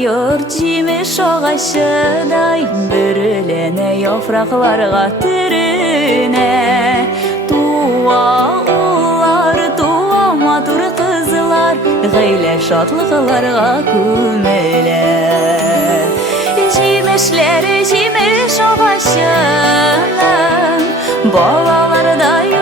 yurt Cimiş ağaçıday bürülene Yapraklarga türüne Tuğa ular, tuğa matur kızlar Gayle şatlıklarga kümeler Cimişler cimiş ağaçının Balalarda